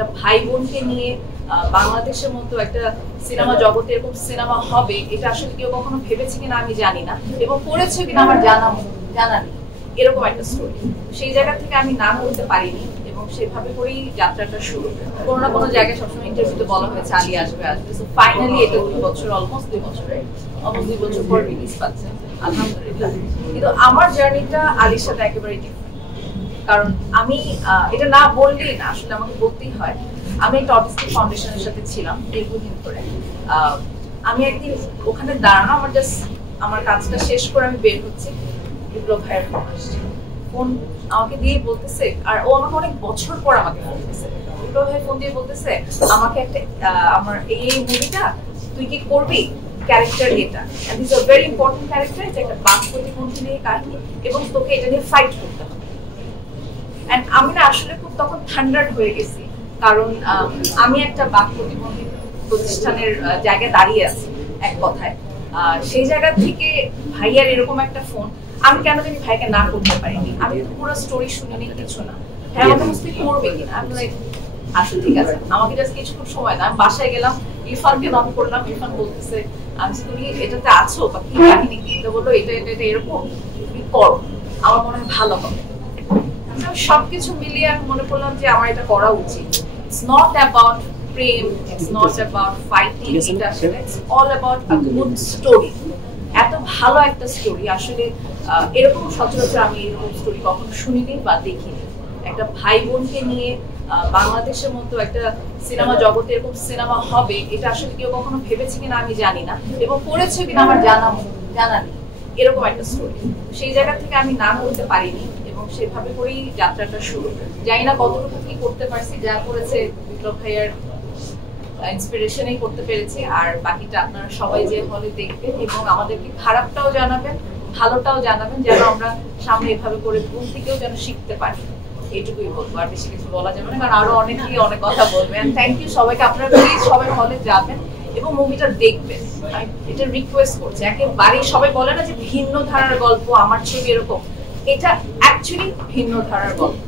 একটা ভাই বোনকে নিয়ে বাংলাদেশের মতো একটা সিনেমা জগতে এরকম সিনেমা হবে এটা আসলে কেউ কখনো ভেবেছে কিনা আমি জানি না, এবং করেছে কিনা আমার জানা নেই। এরকম একটা স্টোরি, সেই জায়গা থেকে আমি না করতে পারিনি এবং সেভাবে করেই যাত্রাটা শুরু। কোনো না কোনো জায়গায় সবসময় ইন্টারভিউতে বলা হয়েছে আলী আসবে আসবে, সো ফাইনালি এটা 2 বছর অলমোস্ট 2 বছর পর রিলিজ পাচ্ছে আলহামদুলিল্লাহ। কিন্তু আমার জার্নিটা আলীর সাথে একেবারে ডিফারেন্ট, কারণ আমি এটা না বললেই না, আসলে আমাকে বলতেই হয়। আমি একটা অটিস্টিক ফাউন্ডেশনের সাথে ছিলাম দীর্ঘদিন ধরে। আমি একদিন ওখানে দাঁড়ানো, আমার কাজটা শেষ করে আমি বের হচ্ছি, বিপ্লব ভাইয়ের ফোন আসছে। ফোন আমাকে দিয়ে বলতেছে, আর ও আমাকে অনেক বছর পর আমাকে ফোন দিতেছে। বিপ্লব ভাই ফোন দিয়ে বলতেছে আমাকে একটা আমার এই মুভিটা তুই কি করবি, ক্যারেক্টার এটা, and this a very important character, এটা একটা বাক প্রতিবন্ধী নিয়ে কাহিনী এবং তোকে এটা নিয়ে ফাইট করতে হবে। এন্ড আমি না আসলে খুব তখন থান্ডার্ড হয়ে গেছি, কারণ আমি একটা বাক প্রতিবন্ধী প্রতিষ্ঠানের জায়গায় দাঁড়িয়ে আছি এক কথায়। সেই জায়গা থেকে ভাইয়ার এরকম একটা ফোন, আমি কেন জানি ভাইকে না করতে পারিনি। আমি পুরো স্টোরি শুনিনি, কিছু না। হ্যাঁ, আমাকে মুস্তি করবে কিনা, আমি লাইক আচ্ছা ঠিক আছে, আমাকে জাস্ট কিছুক্ষণ সময় না। আমি বাসায় গেলাম, ইরফানকে নক করলাম। ইরফান বলতেছে তুমি এটাতে আছো বা কি কাহিনী কি? তো বললো এটা এটা এটা এরকম, তুমি করো, আমার মনে হয় ভালো হবে। সবকিছু মিলিয়ে আমি মনে করলাম যে আমার এটা করা উচিত। It's not about Prem, it's not about fighting, এটা আসলে it's all about a good story. এত ভালো একটা স্টোরি আসলে এরকম সচরাচর আমি এরকম স্টোরি কখনো শুনিনি বা দেখিনি। একটা ভাই বোনকে নিয়ে বাংলাদেশের মতো একটা সিনেমা জগতে এরকম সিনেমা হবে এটা আসলে কেউ কখনো ভেবেছে কিনা আমি জানি না, এবং করেছে কিনা আমার জানা নেই। এরকম একটা স্টোরি, সেই জায়গা থেকে আমি না করতে পারিনি এবং সেভাবে করেই যাত্রাটা শুরু। জানি না কতটুকু কি করতে পারছি, যা করেছে বিপ্লব ভাইয়ার ইন্সপিরেশনেই করতে পেরেছি। আর বাকিটা আপনারা সবাই যে হলে দেখবেন এবং আমাদেরকে খারাপটাও জানাবেন, ভালোটাও জানাবেন, যেন আমরা সামনে এভাবে করে ভুল থেকেও যেন শিখতে পারি। এইটুকুই বলবো, আর বেশি কিছু বলা যাবে না, কারণ আরো অনেকেই অনেক কথা বলবেন। থ্যাংক ইউ সবাইকে, আপনারা প্লিজ সবাই হলে যাবেন এবং মুভিটা দেখবেন। আমি এটা রিকোয়েস্ট করছি একেবারেই। সবাই বলে না যে ভিন্ন ধারার গল্প, আমার ছবি এরকম, এটা অ্যাকচুয়ালি ভিন্ন ধারার গল্প।